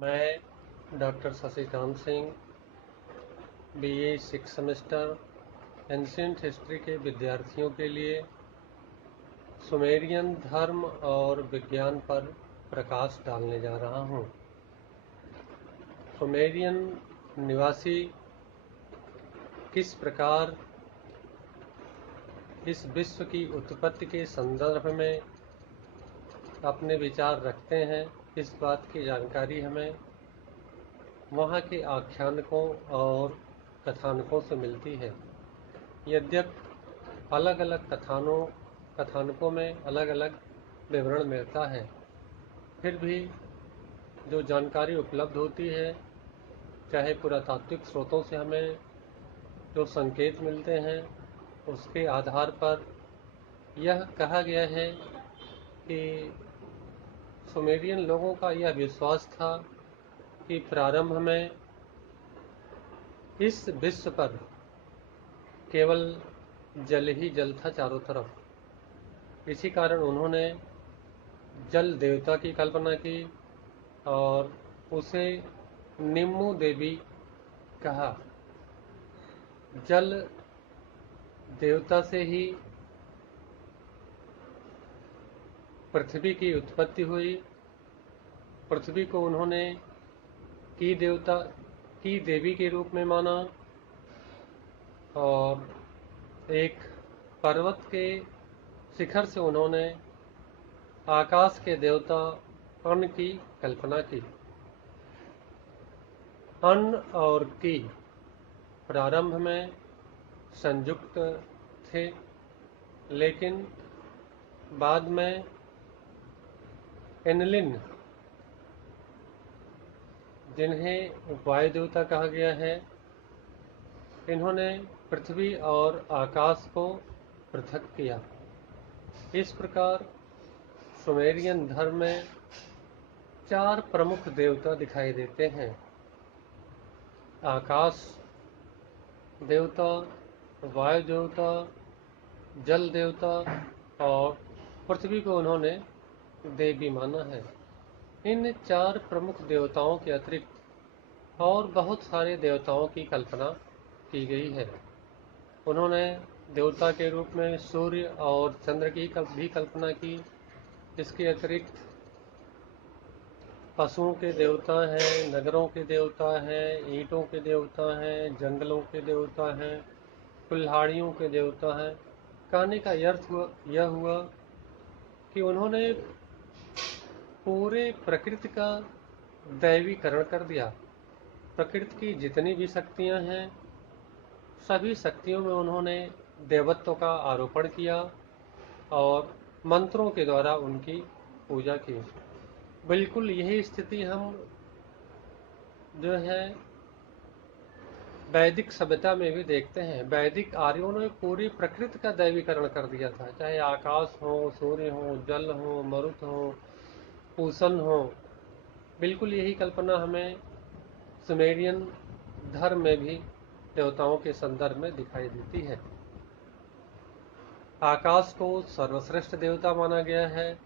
मैं doctor Shashikant Singh BA 6 semester ancient history के विद्यार्थियों के लिए सुमेरियन धर्म और विज्ञान पर प्रकाश डालने जा रहा हूँ। सुमेरियन निवासी किस प्रकार इस विश्व की उत्पत्ति के संदर्भ में अपने विचार रखते हैं, इस बात की जानकारी हमें वहाँ के आख्यानकों और कथानकों से मिलती है। यद्यपि अलग अलग कथानकों में अलग अलग विवरण मिलता है, फिर भी जो जानकारी उपलब्ध होती है, चाहे पुरातात्विक स्रोतों से हमें जो संकेत मिलते हैं, उसके आधार पर यह कहा गया है कि सुमेरियन लोगों का यह विश्वास था कि प्रारंभ में इस विश्व पर केवल जल ही जल था चारों तरफ। इसी कारण उन्होंने जल देवता की कल्पना की और उसे निम्मू देवी कहा। जल देवता से ही पृथ्वी की उत्पत्ति हुई। पृथ्वी को उन्होंने की देवी के रूप में माना और एक पर्वत के शिखर से उन्होंने आकाश के देवता अन्न की कल्पना की। अन्न और की प्रारंभ में संयुक्त थे, लेकिन बाद में एनलिन, जिन्हें वायु देवता कहा गया है, इन्होंने पृथ्वी और आकाश को पृथक किया। इस प्रकार सुमेरियन धर्म में 4 प्रमुख देवता दिखाई देते हैं: आकाश देवता, वायु देवता, जल देवता और पृथ्वी को उन्होंने देवी माना है। इन 4 प्रमुख देवताओं के अतिरिक्त और बहुत सारे देवताओं की कल्पना की गई है। उन्होंने देवता के रूप में सूर्य और चंद्र की भी कल्पना की। इसके अतिरिक्त पशुओं के देवता हैं, नगरों के देवता हैं, ईंटों के देवता हैं, जंगलों के देवता हैं, कुल्हाड़ियों के देवता हैं। कहने का अर्थ यह हुआ कि उन्होंने पूरे प्रकृति का दैवीकरण कर दिया। प्रकृति की जितनी भी शक्तियां हैं, सभी शक्तियों में उन्होंने देवत्व का आरोपण किया और मंत्रों के द्वारा उनकी पूजा की। बिल्कुल यही स्थिति हम जो है वैदिक सभ्यता में भी देखते हैं। वैदिक आर्यों ने पूरी प्रकृति का दैवीकरण कर दिया था, चाहे आकाश हो, सूर्य हो, जल हो, मरुत हो, पूषण हो। बिल्कुल यही कल्पना हमें सुमेरियन धर्म में भी देवताओं के संदर्भ में दिखाई देती है। आकाश को सर्वश्रेष्ठ देवता माना गया है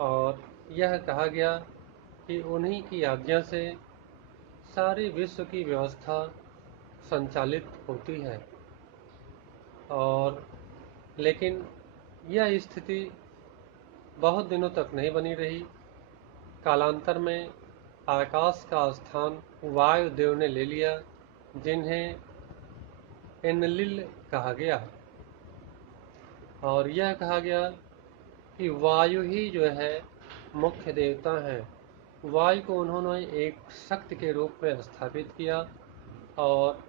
और यह कहा गया कि उन्हीं की आज्ञा से सारे विश्व की व्यवस्था संचालित होती है। और लेकिन यह स्थिति बहुत दिनों तक नहीं बनी रही। कालांतर में आकाश का स्थान वायुदेव ने ले लिया, जिन्हें एनलिल कहा गया। और यह कहा गया कि वायु ही जो है मुख्य देवता है। वायु को उन्होंने एक शक्ति के रूप में स्थापित किया और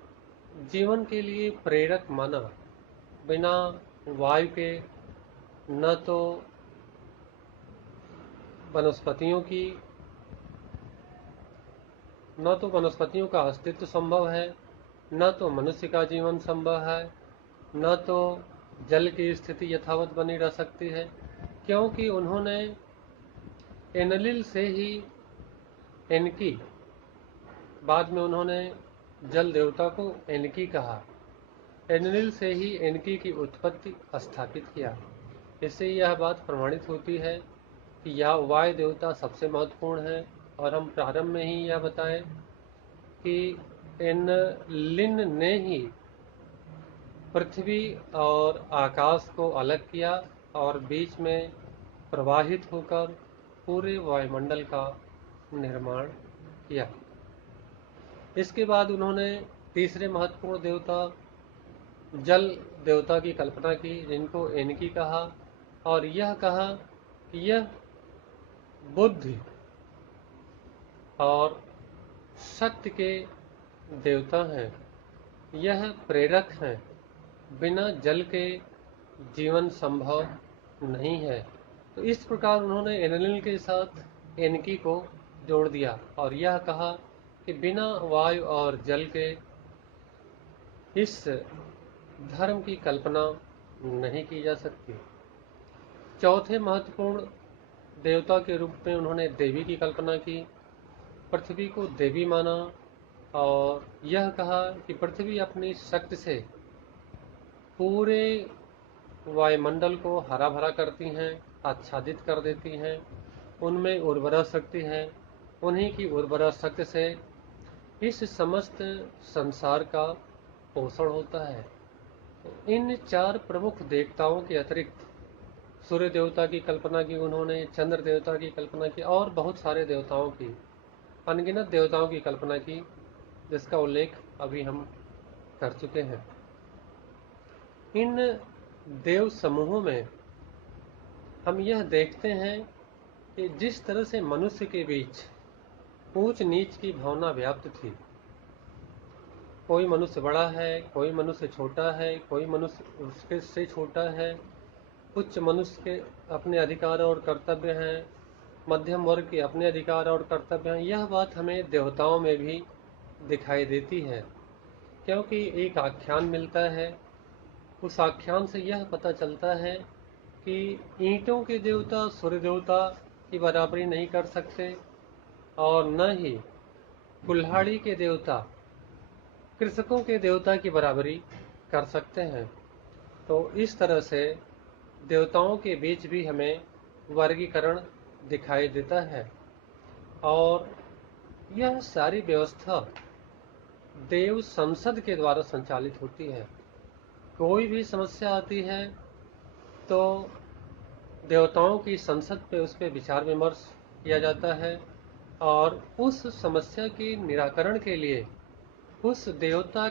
जीवन के लिए प्रेरक माना। बिना वायु के न तो वनस्पतियों का अस्तित्व संभव है, न तो मनुष्य का जीवन संभव है, न तो जल की स्थिति यथावत बनी रह सकती है, क्योंकि उन्होंने एनलिल से ही एनकी, बाद में उन्होंने जल देवता को एनकी कहा, एनलिल से ही एनकी की उत्पत्ति स्थापित किया। इससे यह बात प्रमाणित होती है कि यह वायु देवता सबसे महत्वपूर्ण है और हम प्रारंभ में ही यह बताएं कि इन लिन ने ही पृथ्वी और आकाश को अलग किया और बीच में प्रवाहित होकर पूरे वायुमंडल का निर्माण किया। इसके बाद उन्होंने तीसरे महत्वपूर्ण देवता जल देवता की कल्पना की, जिनको एनकी कहा, और यह कहा कि यह बुद्धि और शक्ति के देवता हैं, यह प्रेरक हैं, बिना जल के जीवन संभव नहीं है। तो इस प्रकार उन्होंने एनलिल के साथ एनकी को जोड़ दिया और यह कहा कि बिना वायु और जल के इस धर्म की कल्पना नहीं की जा सकती। चौथे महत्वपूर्ण देवता के रूप में उन्होंने देवी की कल्पना की, पृथ्वी को देवी माना और यह कहा कि पृथ्वी अपनी शक्ति से पूरे वायुमंडल को हरा भरा करती हैं, आच्छादित कर देती हैं, उनमें उर्वरा शक्ति है, उन्हीं की उर्वरा शक्ति से इस समस्त संसार का पोषण होता है। तो इन चार प्रमुख देवताओं के अतिरिक्त सूर्य देवता की कल्पना की उन्होंने, चंद्र देवता की कल्पना की और बहुत सारे देवताओं की, अनगिनत देवताओं की कल्पना की, जिसका उल्लेख अभी हम कर चुके हैं। इन देव समूहों में हम यह देखते हैं कि जिस तरह से मनुष्य के बीच ऊंच नीच की भावना व्याप्त थी, कोई मनुष्य बड़ा है, कोई मनुष्य छोटा है, कोई मनुष्य उसके से छोटा है, उच्च मनुष्य के अपने अधिकार और कर्तव्य हैं, मध्यम वर्ग के अपने अधिकार और कर्तव्य हैं, यह बात हमें देवताओं में भी दिखाई देती है, क्योंकि एक आख्यान मिलता है, उस आख्यान से यह पता चलता है कि ईंटों के देवता सूर्य देवता की बराबरी नहीं कर सकते और न ही कुल्हाड़ी के देवता कृषकों के देवता की बराबरी कर सकते हैं। तो इस तरह से देवताओं के बीच भी हमें वर्गीकरण दिखाई देता है और यह सारी व्यवस्था देव संसद के द्वारा संचालित होती है। कोई भी समस्या आती है तो देवताओं की संसद पे उस पर विचार विमर्श किया जाता है और उस समस्या के निराकरण के लिए उस देवता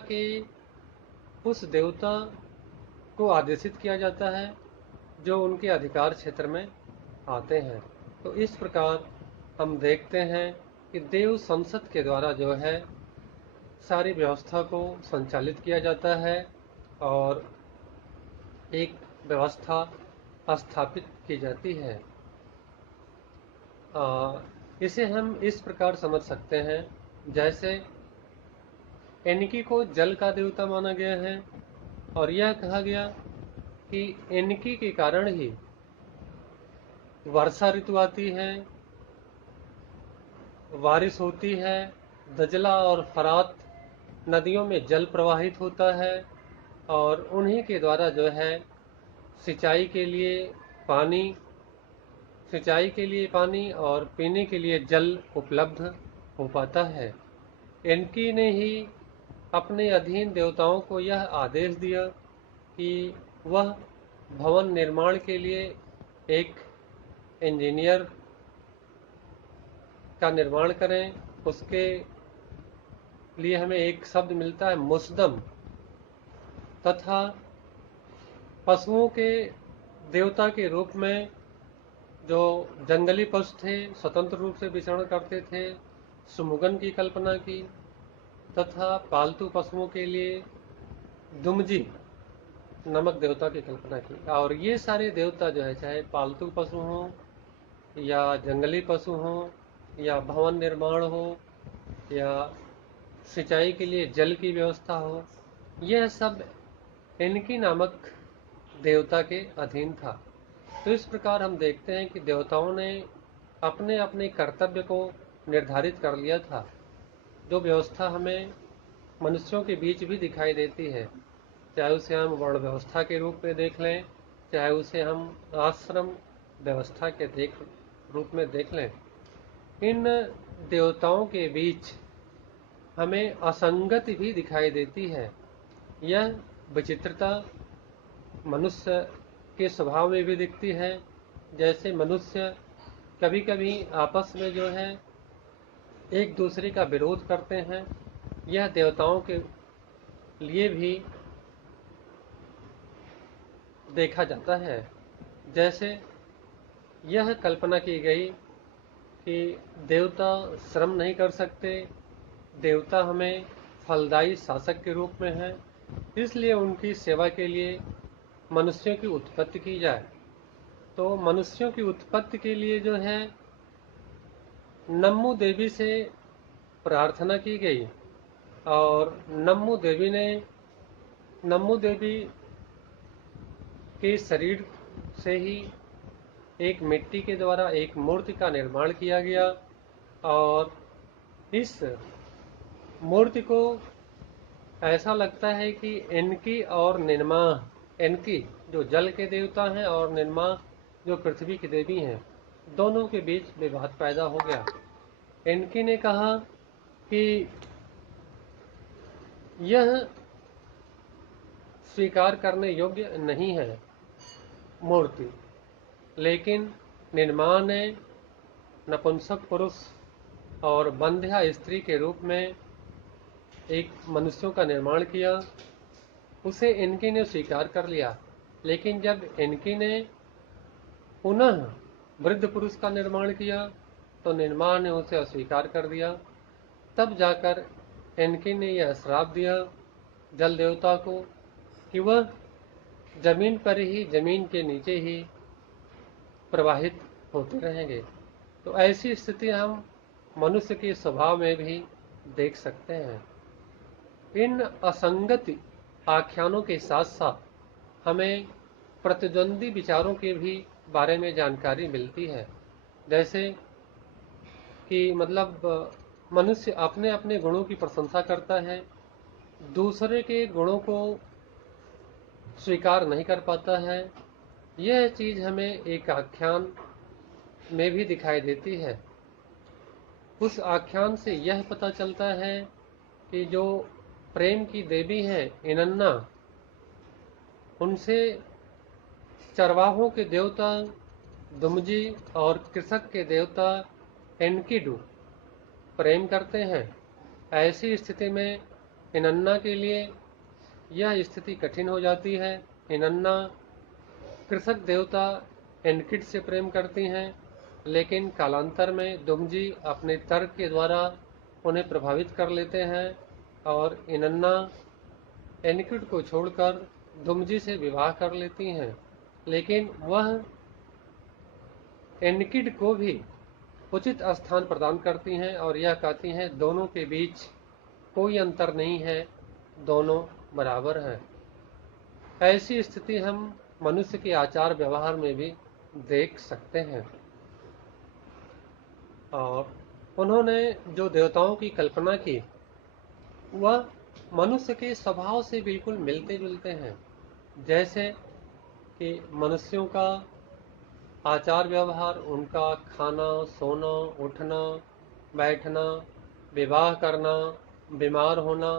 को आदेशित किया जाता है जो उनके अधिकार क्षेत्र में आते हैं। तो इस प्रकार हम देखते हैं कि देव संसद के द्वारा जो है सारी व्यवस्था को संचालित किया जाता है और एक व्यवस्था स्थापित की जाती है। इसे हम इस प्रकार समझ सकते हैं, जैसे एनकी को जल का देवता माना गया है और यह कहा गया कि एनकी के कारण ही वर्षा ऋतु आती है, बारिश होती है, दजला और फरात नदियों में जल प्रवाहित होता है और उन्हीं के द्वारा जो है सिंचाई के लिए पानी और पीने के लिए जल उपलब्ध हो पाता है। एनकी ने ही अपने अधीन देवताओं को यह आदेश दिया कि वह भवन निर्माण के लिए एक इंजीनियर का निर्माण करें। उसके लिए हमें एक शब्द मिलता है मुसदम, तथा पशुओं के देवता के रूप में जो जंगली पशु थे, स्वतंत्र रूप से विचरण करते थे, सुमुगन की कल्पना की, तथा पालतू पशुओं के लिए दुमजी नमक देवता की कल्पना की। और ये सारे देवता जो है, चाहे पालतू पशु हों या जंगली पशु हों या भवन निर्माण हो या सिंचाई के लिए जल की व्यवस्था हो, यह सब इनकी नामक देवता के अधीन था। तो इस प्रकार हम देखते हैं कि देवताओं ने अपने अपने कर्तव्य को निर्धारित कर लिया था, जो व्यवस्था हमें मनुष्यों के बीच भी दिखाई देती है, चाहे उसे हम वर्ण व्यवस्था के रूप में देख लें, चाहे उसे हम आश्रम व्यवस्था के रूप में देख लें। इन देवताओं के बीच हमें असंगति भी दिखाई देती है। यह विचित्रता मनुष्य के स्वभाव में भी दिखती है। जैसे मनुष्य कभी कभी आपस में जो है एक दूसरे का विरोध करते हैं, यह देवताओं के लिए भी देखा जाता है। जैसे यह कल्पना की गई कि देवता श्रम नहीं कर सकते, देवता हमें फलदायी शासक के रूप में है, इसलिए उनकी सेवा के लिए मनुष्यों की उत्पत्ति की जाए। तो मनुष्यों की उत्पत्ति के लिए जो है नम्मू देवी से प्रार्थना की गई, और नम्मू देवी के शरीर से ही एक मिट्टी के द्वारा एक मूर्ति का निर्माण किया गया, और इस मूर्ति को ऐसा लगता है कि इनकी और निर्माण, इनकी जो जल के देवता हैं और निर्माण जो पृथ्वी की देवी हैं, दोनों के बीच विवाद पैदा हो गया। इनकी ने कहा कि यह स्वीकार करने योग्य नहीं है मूर्ति, लेकिन निर्माण ने नपुंसक पुरुष और बंध्या स्त्री के रूप में एक मनुष्यों का निर्माण किया, उसे इनकी ने स्वीकार कर लिया। लेकिन जब इनकी ने पुनः वृद्ध पुरुष का निर्माण किया तो निर्माण ने उसे अस्वीकार कर दिया। तब जाकर इनकी ने यह श्राप दिया जल देवता को कि वह जमीन पर ही, जमीन के नीचे ही प्रवाहित होते रहेंगे। तो ऐसी स्थिति हम मनुष्य के स्वभाव में भी देख सकते हैं। इन असंगति आख्यानों के साथ साथ हमें प्रतिद्वंदी विचारों के भी बारे में जानकारी मिलती है। जैसे कि मतलब मनुष्य अपने अपने गुणों की प्रशंसा करता है, दूसरे के गुणों को स्वीकार नहीं कर पाता है। यह चीज हमें एक आख्यान में भी दिखाई देती है। उस आख्यान से यह पता चलता है कि जो प्रेम की देवी हैं इनन्ना, उनसे चरवाहों के देवता दुमजी और कृषक के देवता एनकिडू प्रेम करते हैं। ऐसी स्थिति में इनन्ना के लिए यह स्थिति कठिन हो जाती है। इनन्ना कृषक देवता एनकिड से प्रेम करती हैं, लेकिन कालांतर में दुमजी अपने तर्क के द्वारा उन्हें प्रभावित कर लेते हैं और इनन्ना एनकिड को छोड़कर दुमजी से विवाह कर लेती हैं। लेकिन वह एनकिड को भी उचित स्थान प्रदान करती हैं और यह कहती हैं दोनों के बीच कोई अंतर नहीं है, दोनों बराबर हैं। ऐसी स्थिति हम मनुष्य के आचार व्यवहार में भी देख सकते हैं। और उन्होंने जो देवताओं की कल्पना की वह मनुष्य के स्वभाव से बिल्कुल मिलते जुलते हैं। जैसे कि मनुष्यों का आचार व्यवहार, उनका खाना, सोना, उठना, बैठना, विवाह करना, बीमार होना,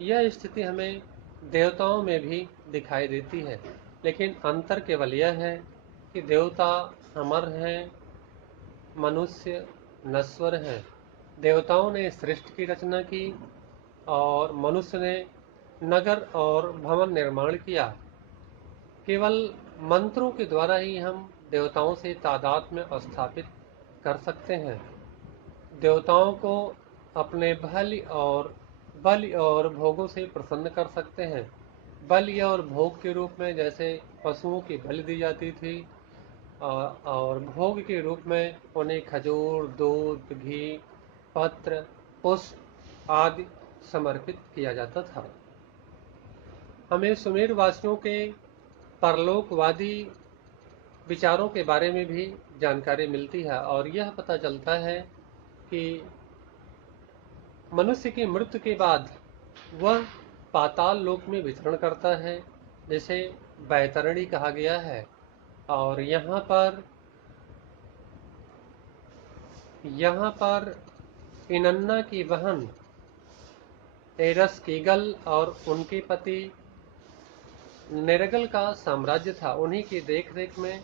यह स्थिति हमें देवताओं में भी दिखाई देती है। लेकिन अंतर केवल यह है कि देवता अमर हैं, मनुष्य नश्वर हैं। देवताओं ने सृष्टि की रचना की और मनुष्य ने नगर और भवन निर्माण किया। केवल मंत्रों के द्वारा ही हम देवताओं से तादात्म्य स्थापित कर सकते हैं। देवताओं को अपने बल और भोगों से प्रसन्न कर सकते हैं। बलि और भोग के रूप में जैसे पशुओं की बलि दी जाती थी, और भोग के रूप में उन्हें खजूर, दूध, घी, पत्र, पुष्प आदि समर्पित किया जाता था। हमें सुमेर वासियों के परलोकवादी विचारों के बारे में भी जानकारी मिलती है और यह पता चलता है कि मनुष्य की मृत्यु के बाद वह पाताल लोक में विचरण करता है, जिसे बैतरणी कहा गया है। और यहाँ पर इनन्ना की बहन एरसकीगल और उनके पति नेरगल का साम्राज्य था। उन्हीं की देखरेख में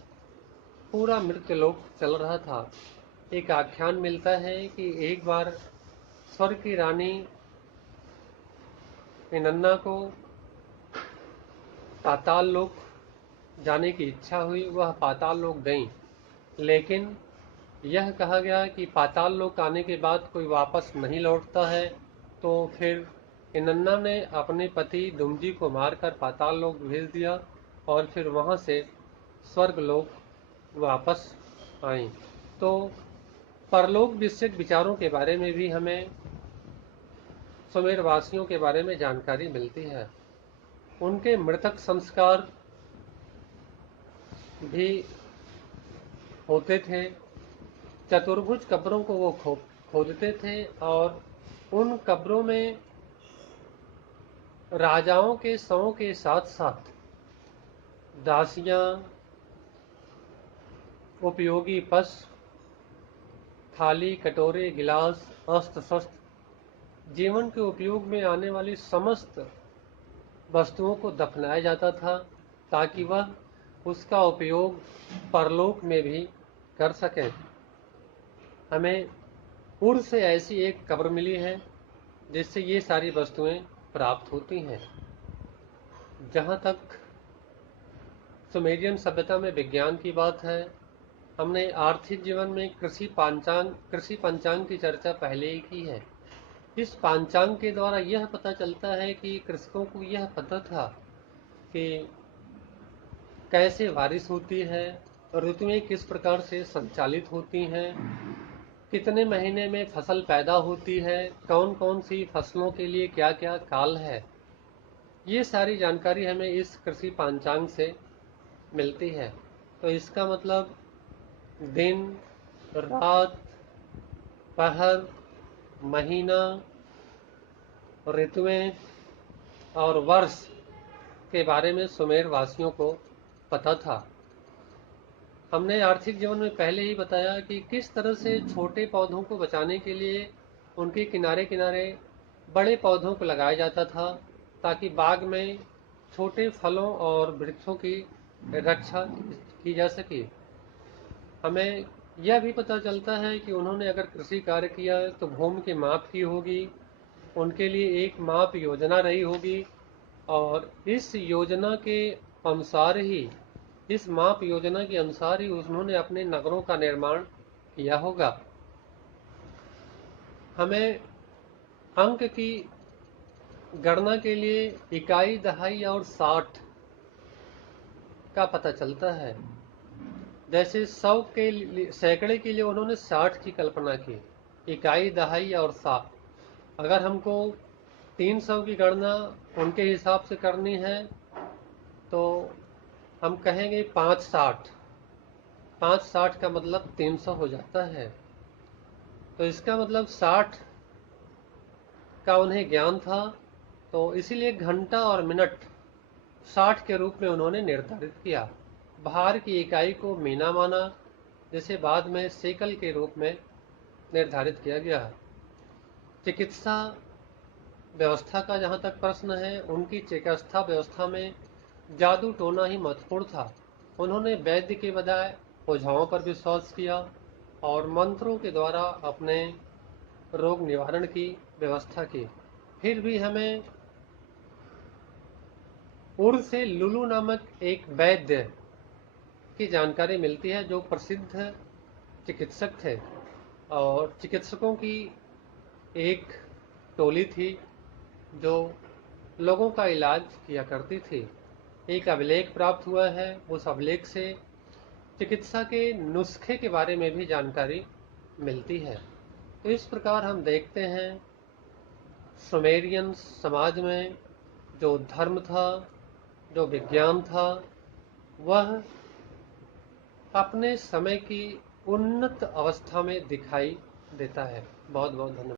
पूरा मृत्यलोक चल रहा था। एक आख्यान मिलता है कि एक बार स्वर्ग की रानी इनन्ना को पाताल लोक जाने की इच्छा हुई। वह पाताल लोक गईं, लेकिन यह कहा गया कि पाताल लोक आने के बाद कोई वापस नहीं लौटता है। तो फिर इनन्ना ने अपने पति दुमजी को मारकर पाताल लोक भेज दिया और फिर वहां से स्वर्ग लोक वापस आई। तो परलोक विषयक विचारों के बारे में भी हमें सुमेर वासियों के बारे में जानकारी मिलती है। उनके मृतक संस्कार भी होते थे। चतुर्भुज कब्रों को वो खोदते थे और उन कब्रों में राजाओं के शवों के साथ साथ दासियां, उपयोगी पशु, थाली, कटोरे, गिलास, अस्त्र शस्त्र, जीवन के उपयोग में आने वाली समस्त वस्तुओं को दफनाया जाता था ताकि वह उसका उपयोग परलोक में भी कर सकें। हमें उर से ऐसी एक कब्र मिली है जिससे ये सारी वस्तुएं प्राप्त होती हैं। जहाँ तक सुमेरियन सभ्यता में विज्ञान की बात है, हमने आर्थिक जीवन में कृषि पंचांग की चर्चा पहले ही की है। इस पंचांग के द्वारा यह पता चलता है कि कृषकों को यह पता था कि कैसे बारिश होती है, ऋतुएं किस प्रकार से संचालित होती हैं, कितने महीने में फसल पैदा होती है, कौन कौन सी फसलों के लिए क्या क्या काल है। ये सारी जानकारी हमें इस कृषि पंचांग से मिलती है। तो इसका मतलब दिन, रात, पहर, महीना, ऋतुएं और वर्ष के बारे में सुमेर वासियों को पता था। हमने आर्थिक जीवन में पहले ही बताया कि किस तरह से छोटे पौधों को बचाने के लिए उनके किनारे किनारे बड़े पौधों को लगाया जाता था ताकि बाग में छोटे फलों और वृक्षों की रक्षा की जा सके। हमें यह भी पता चलता है कि उन्होंने अगर कृषि कार्य किया तो भूमि के माप की होगी, उनके लिए एक माप योजना रही होगी और इस योजना के अनुसार ही, इस माप योजना के अनुसार ही उन्होंने अपने नगरों का निर्माण किया होगा। हमें अंक की गणना के लिए इकाई, दहाई और 60 का पता चलता है। जैसे 100 के लिए, सैकड़े के लिए उन्होंने 60 की कल्पना की, इकाई, दहाई और 60। अगर हमको 300 की गणना उनके हिसाब से करनी है तो हम कहेंगे 560। 560 का मतलब 300 हो जाता है। तो इसका मतलब 60 का उन्हें ज्ञान था, तो इसीलिए घंटा और मिनट 60 के रूप में उन्होंने निर्धारित किया। भार की इकाई को मीना माना, जिसे बाद में सेकल के रूप में निर्धारित किया गया। चिकित्सा व्यवस्था का जहाँ तक प्रश्न है, उनकी चिकित्सा व्यवस्था में जादू टोना ही महत्वपूर्ण था। उन्होंने वैद्य के बजाय ओझाओं पर विश्वास किया और मंत्रों के द्वारा अपने रोग निवारण की व्यवस्था की। फिर भी हमें उर से लुलू नामक एक वैद्य की जानकारी मिलती है जो प्रसिद्ध चिकित्सक थे और चिकित्सकों की एक टोली थी जो लोगों का इलाज किया करती थी। एक अभिलेख प्राप्त हुआ है, उस अभिलेख से चिकित्सा के नुस्खे के बारे में भी जानकारी मिलती है। तो इस प्रकार हम देखते हैं सुमेरियन समाज में जो धर्म था, जो विज्ञान था, वह अपने समय की उन्नत अवस्था में दिखाई देता है। बहुत बहुत धन्यवाद।